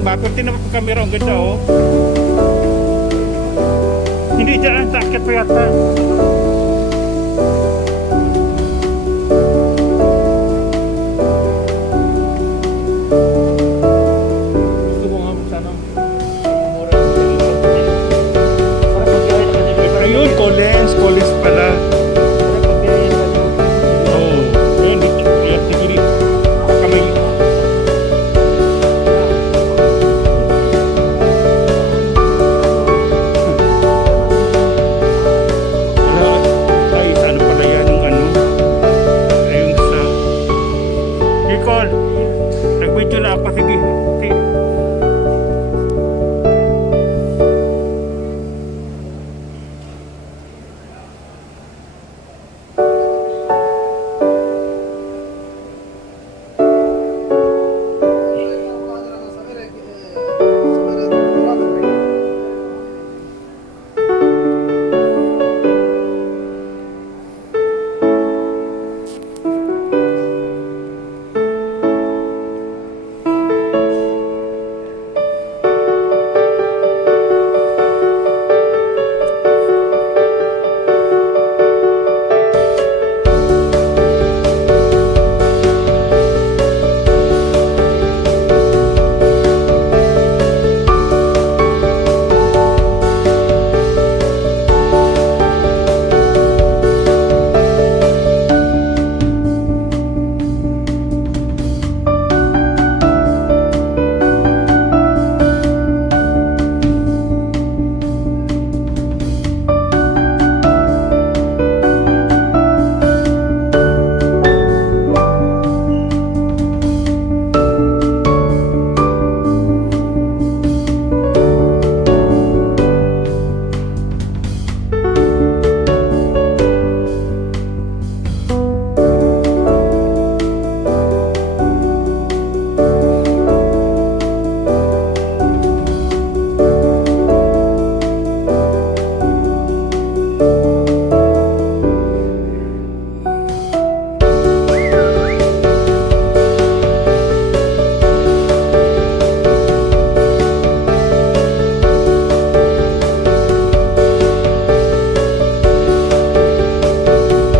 ba? Pero tinapos yung camera, ang ganda oh. Hindi dyan, sa akyat pa yata. Gusto ko nga sana mura. Ayun, Collins pala. Oh, ayun, dito. Ayun, siguro. Kamay. Ay, ano pala yan, yung ano? Ayun sa... Nicole, nag-video na ako, sige. Sige.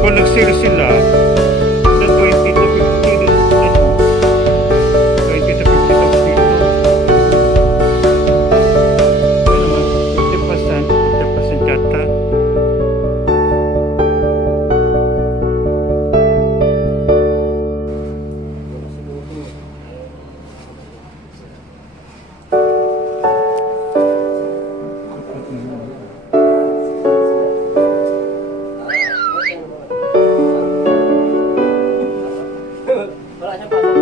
Kung nag-sale sila, na 20 to 50, ano? 20 to 50 to dito. Ano naman, 50% yata. Wala siyang pasok.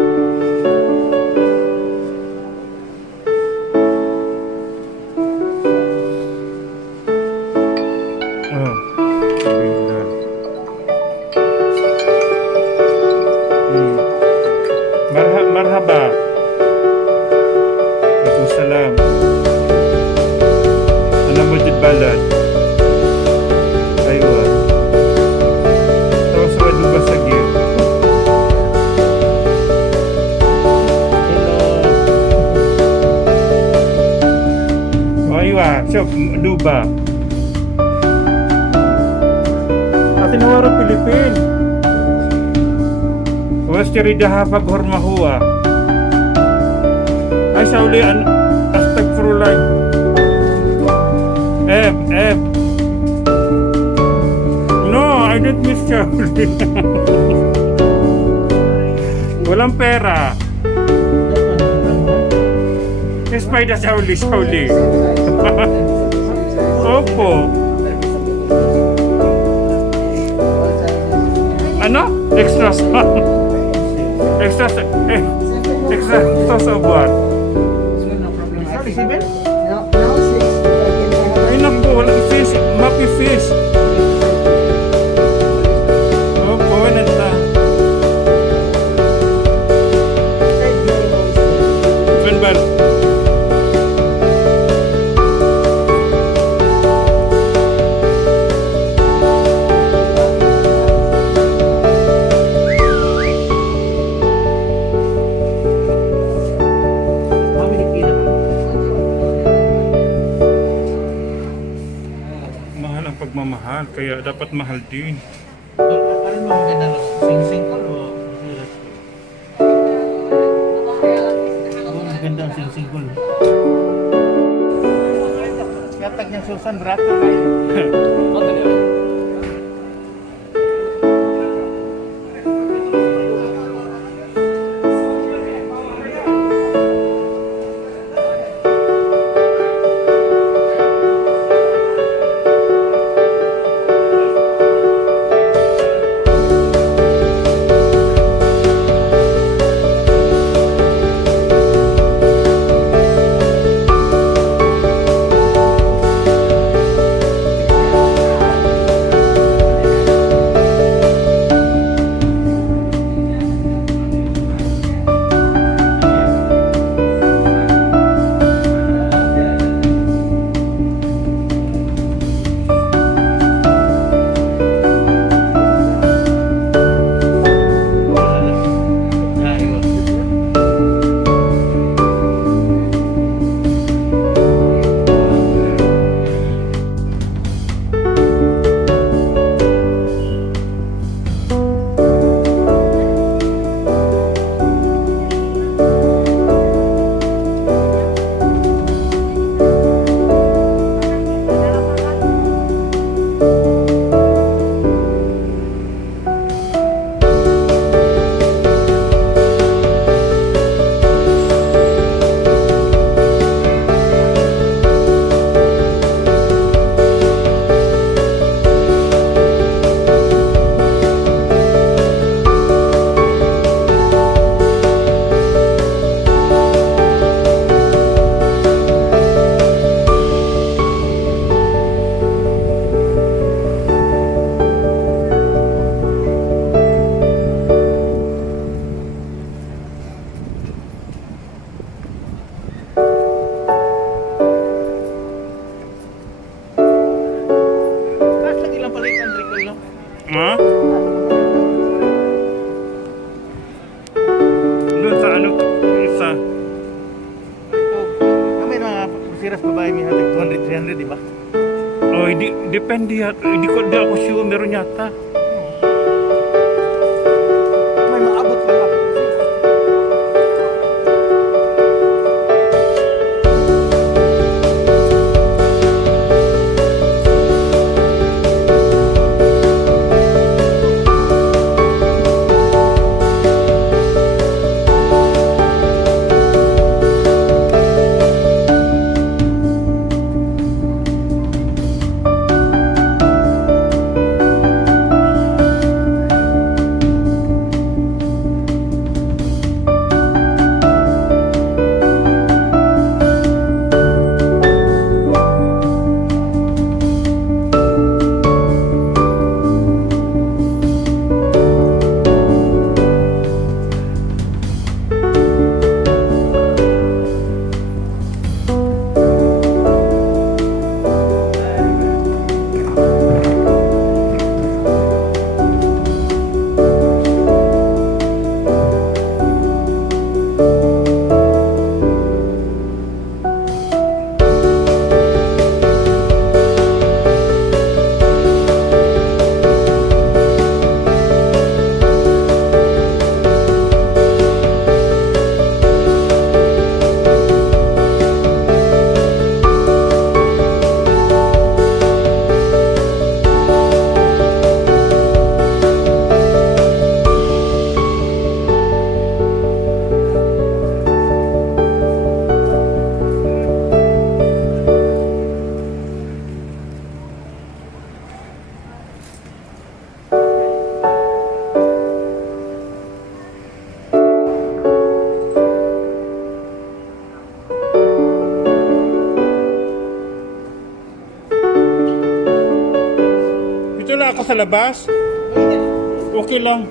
Oh, ganda. Marhaba. Waalaikumsalam. Alam mo din balad. Aywa. Tapos sa duba sa gil. Aywa, so duba. Atin nawaro Pilipin. Was tiridaha paghormahua. Ay sauli an astagfirullah. Eb. No, I don't miss Shauli. Walang pera. Despite the Shauli. Opo. Ano? Extra sa buwan. Ay naku, walang fish. Mapi fish. Opo, nanta. Venbal. nagmamahal, kaya dapat mahal din. Ano mo maganda lang? Sing-sing ko o? Maganda ang sing-sing ko. Katag niyang Susan Brato kayo. Ha? Doon sa ano, isa. Kami mga siras babae may hatag 200, 300, di ba? Oh, hindi, depende yata. Hindi ako sure, meron yata. May maabot lang ako. Dito lang ako sa labas. Okay lang.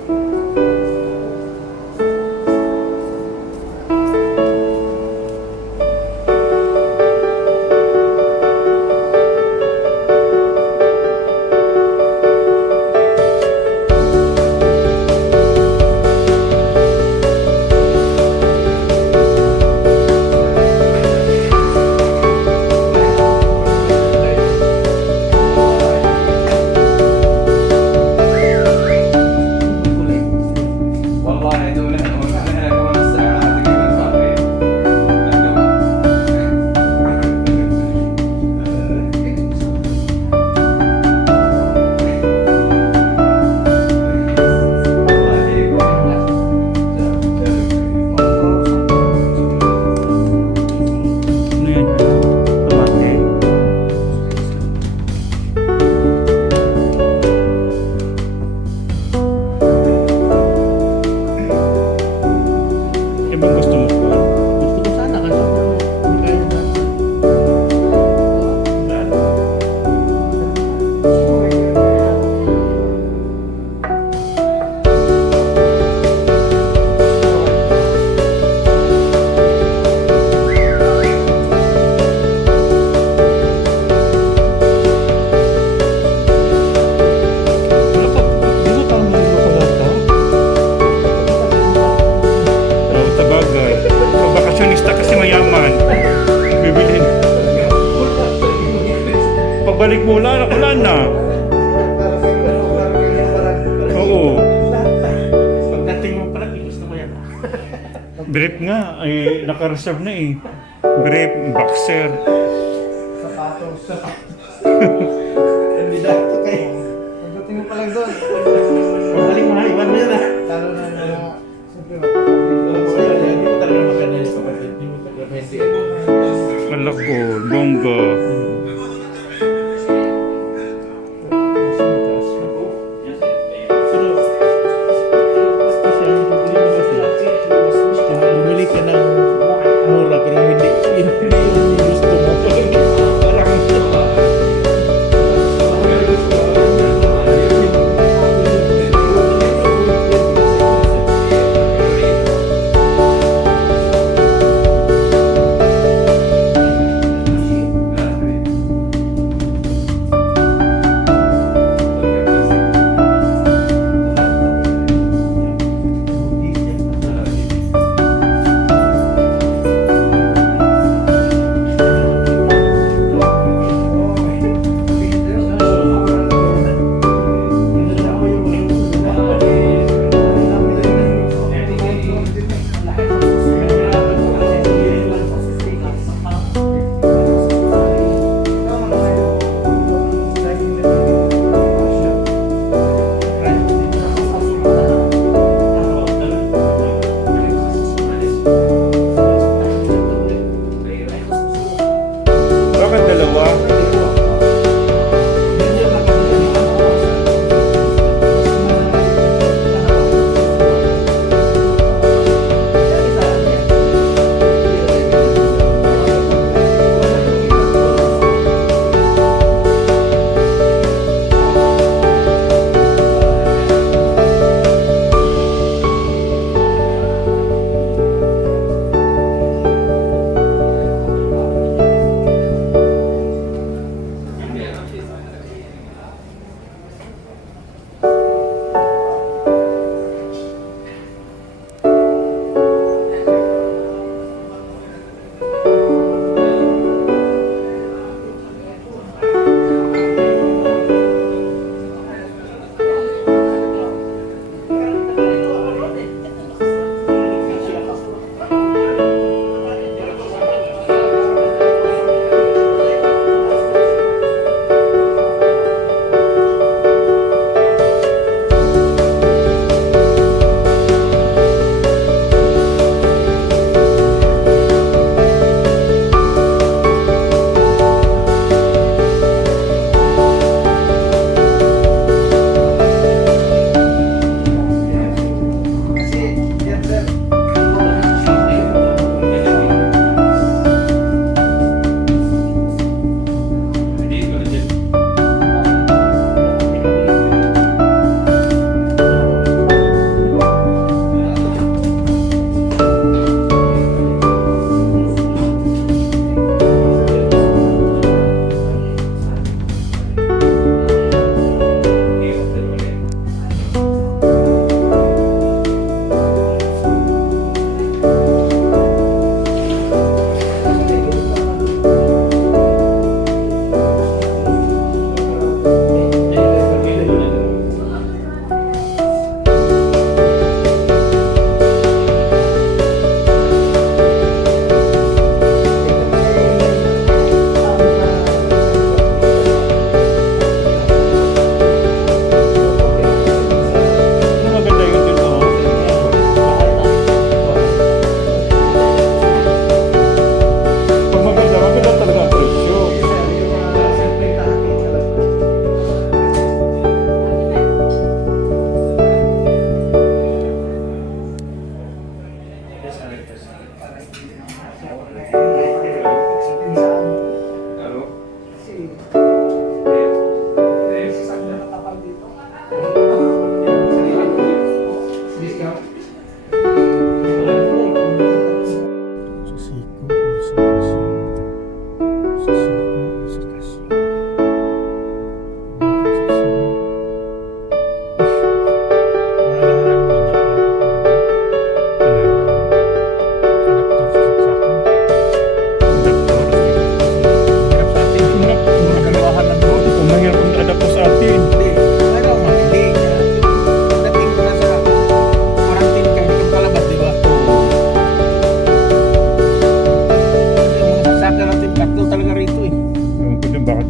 pagbalik mo, wala na. Oo. Pagdating mo pala, gusto mo yan. Brief nga, ay naka-reserve na eh. Brief, boxer. Sapatos. Kandidato kayo. Pagdating mo pa lang doon. Pagaling mo ha, iwan mo yan ha. Lalo na siyempre hindi mo talaga maganda yung kapatid. Hindi mo talaga maintindihan. Alak ko, bongga. Bumili ka ng mura pero hindi yung gusto mo. Parang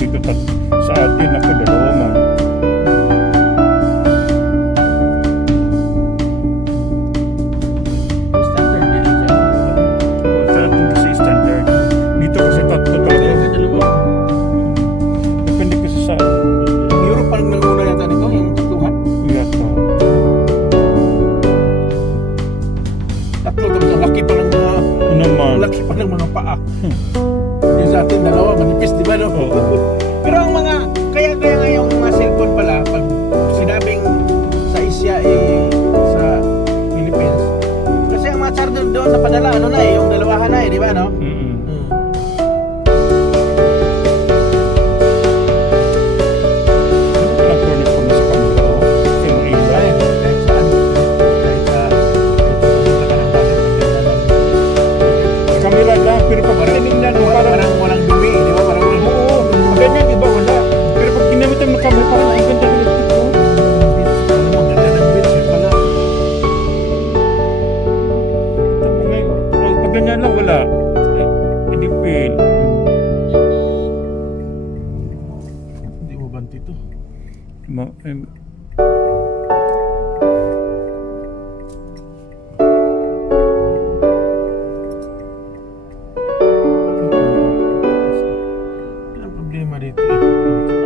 dito sa atin, ako dalawa man. Standard din siya. Sa atin kasi standard. Dito kasi tatlo talaga. Sa dalawa. Depende kasi sa Europe parang nanguna yata nito, yung tatluhan. yata. Tatlo, tapos ang laki pa ng mga, Ano naman? ang laki pa ng mga paa. Yung sa atin, dalawa, manipis, di ba, no? Oo. Pero ang mga, kaya nga yung mga cellphone pala, pag sinabing sa Asia, sa Philippines, kasi ang mga charger doon sa padala, ano na yung dalawahan na di ba, no? Mm-mm. Walang cornet ko na sa kanila, oh. Kasi yung ilaw. Kahit saan, kahit sa Sa camera lang, pero pag tinignan mo, parang walang dumi, di ba? Parang walang oo, pag ganyan, iba wala. Pero pag ginamit mo ng camera, parang ang ganda ng electric ko. beats. Alam mo, ganda ng beats, yun pala. Ngayon, pag ganyan lang, wala. Hindi fail. Hindi mo banti to. Ang problema dito yung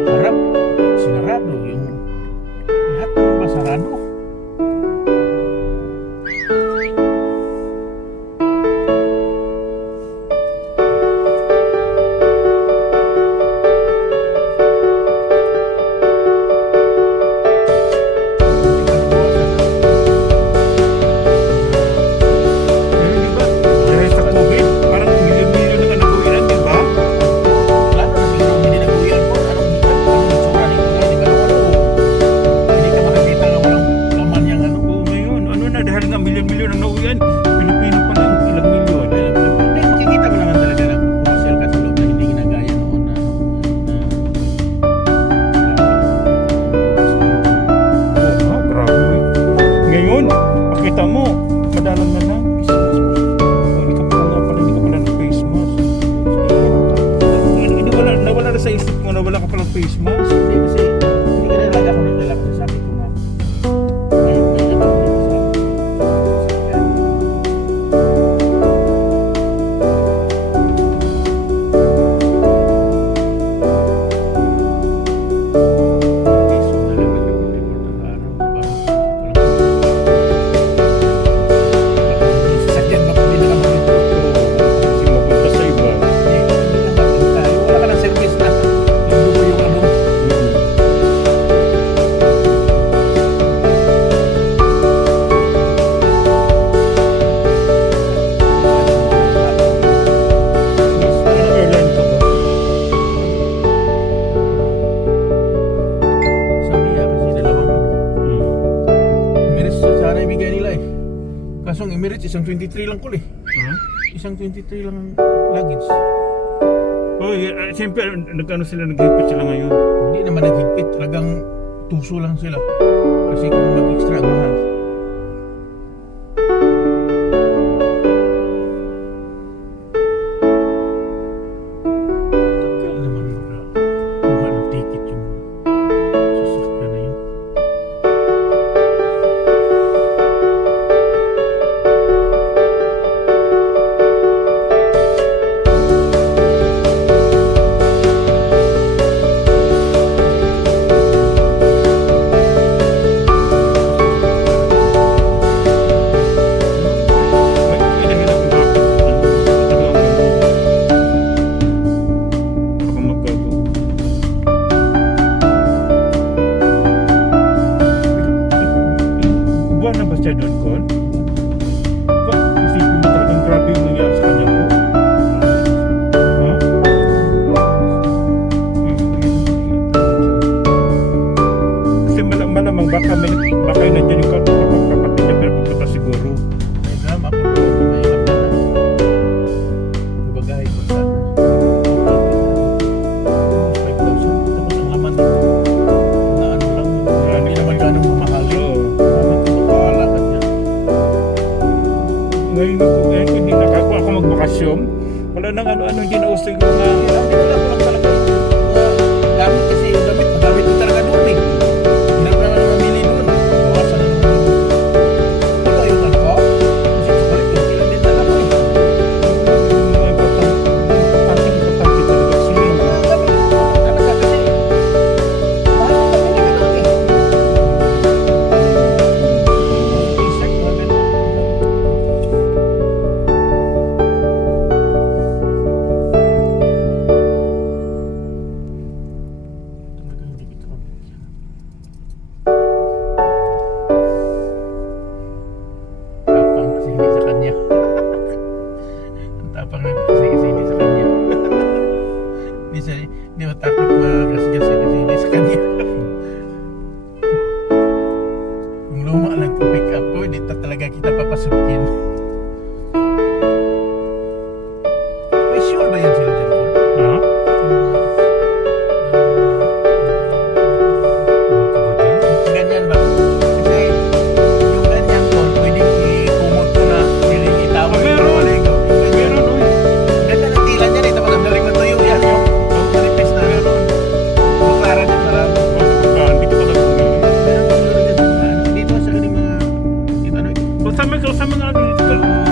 harap, sinarado, yung lahat naman ba sarado? Di ba? Dahil sa COVID, parang milyon-milyon na nabuhiran, di ba? Lalo na siguro hindi naguyan po. Anong itsura nito nga, di ba? Hindi ka makakita na walang laman yung ano. Oo, ngayon, ano na, dahil nga milyon-milyon ang nauwian, Pilipino pa lang ilang milyon. Ay, makikita mo naman talaga na pumasyal ka sa loob na hindi ginagaya noon na Oo nga, grabe. Ngayon, pakita mo, madalang na lang. Hindi ka pala ng face mask. Hindi nawala na sa isip mo na wala ka palang face mask. Hindi kasi hindi ka nalaga ako nagdala kasi sabi ko nga may ano dito sa so na lang nag-report sa araw, diba? Sasakyan ba kung hindi nakamagin? Kasi mapunta sa iba. Wala ka ng service na dugo yung ano. Ano airline ka ba? Sabi niya kasi dalawang Hmm. Emirates sana ibigay nila eh. Kaso ang Emirates isang 23 lang kul eh. Huh? Isang 23 lang ang luggage. Oh, yeah, siyempre, nag-ano sila, naghihipit sila ngayon. Hindi naman naghigpit, talagang tuso lang sila. Kasi kung mag-extra ang mahal. Tagal naman para kuha ng ticket yung sasakyan na yun. takot magasgas kasi hindi sa kanya. Kung luma lang po pick up ko, hindi talaga kita papasukin. May sure ba yan sila dyan po? Ha? Ganyan ba? Kasi yung ganyan ko, pwedeng ikumot ko na, pwedeng itawag Ah, meron. ko, maligo. Meron, uy. Ganda ng tila niyan eh, tapos ang daling matuyo yan yung manifest na meron. Buklara niya marami. Hindi ko pala bumili. Meron siguro dyan sa mga ano, dito sa galing mga, ano ito? Sa mga ano,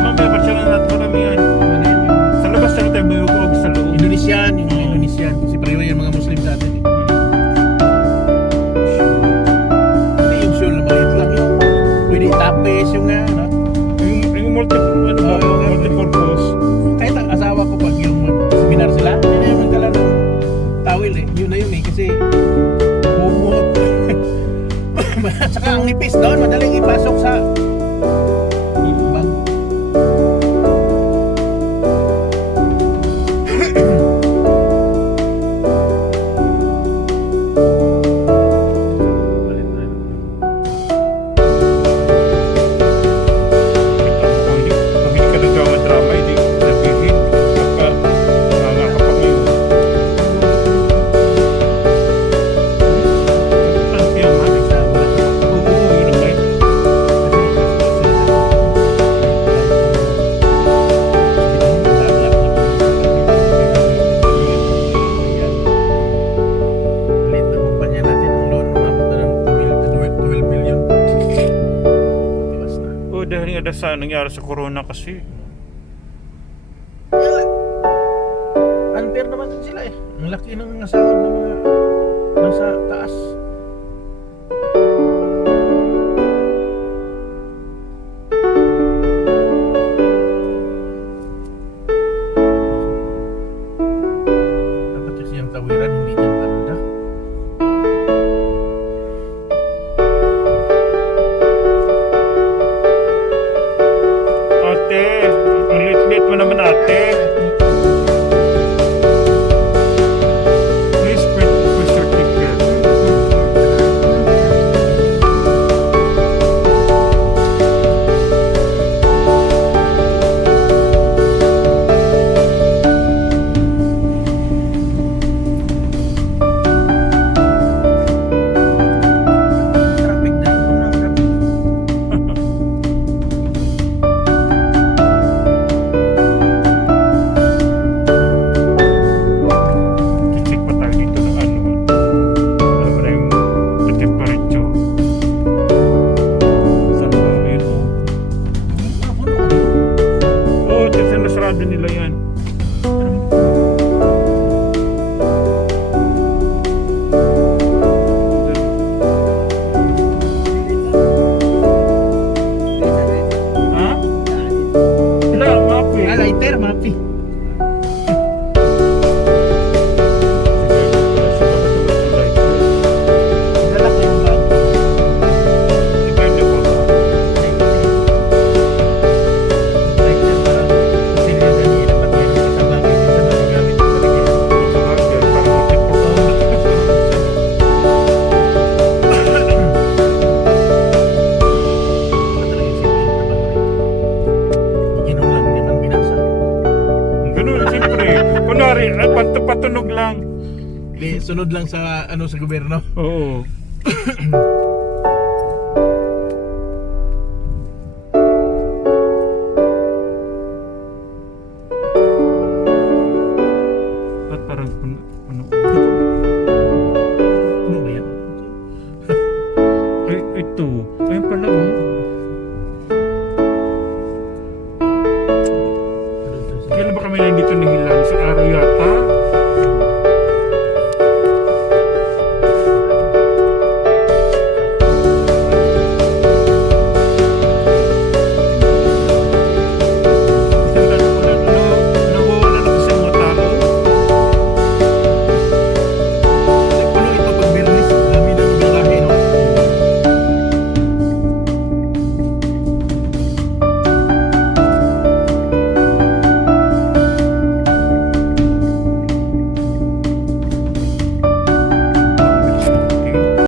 mamaya pa siya na natin maramihan. Ano yun? Sa labas na tayo mayukog sa loob. Indonesian, yung mga Oo. Indonesian. Kasi pareho yung mga Muslim sa atin eh. Hindi yung sure na maliit lang yung pwede itapes yung nga, ano? Yung multi-purpose. Kahit ang asawa ko pag yung seminar sila, hindi na yung magdala ng towel eh. Yun na yun eh, kasi humot. At saka ang nipis doon, madaling ipasok sa bag. Palit na yun. Kung hindi ka nagdrama-drama, hindi ko sabihin. Kapag nangangakapag yun. Ang tiyang man. Oo, yun ang right. Maliit na kumpanya natin, ang loan umabot na ng 12 million. Tiwas na. Oo, dahil nga sa nangyari sa corona kasi. Kaya, unfair naman din sila eh. Ang laki ng nasahod ng mga nasa taas. Dapat kasi yung tawiran hindi dyan banda. Ate, ang lit-lit mo naman ate. Please print for certificate. Traffic na ito na traffic. Check pa tayo dito ng ano. Alam mo na yung temperature. Saan ba? Ayun o. Ano po ano? Oo, kasi nasarado nila yan. Ha? Wala, mapi. Ah, lighter, mapi. Dala ko yung bag. Lighter para kasi nila nila pag meron ka sa bagay, minsan magagamit ko talaga. Iginom lang, hindi man binasa. Ganun, siyempre. Kunwari, patunog lang. Di, sunod lang sa ano sa gobyerno. Oo. Ba't parang puno?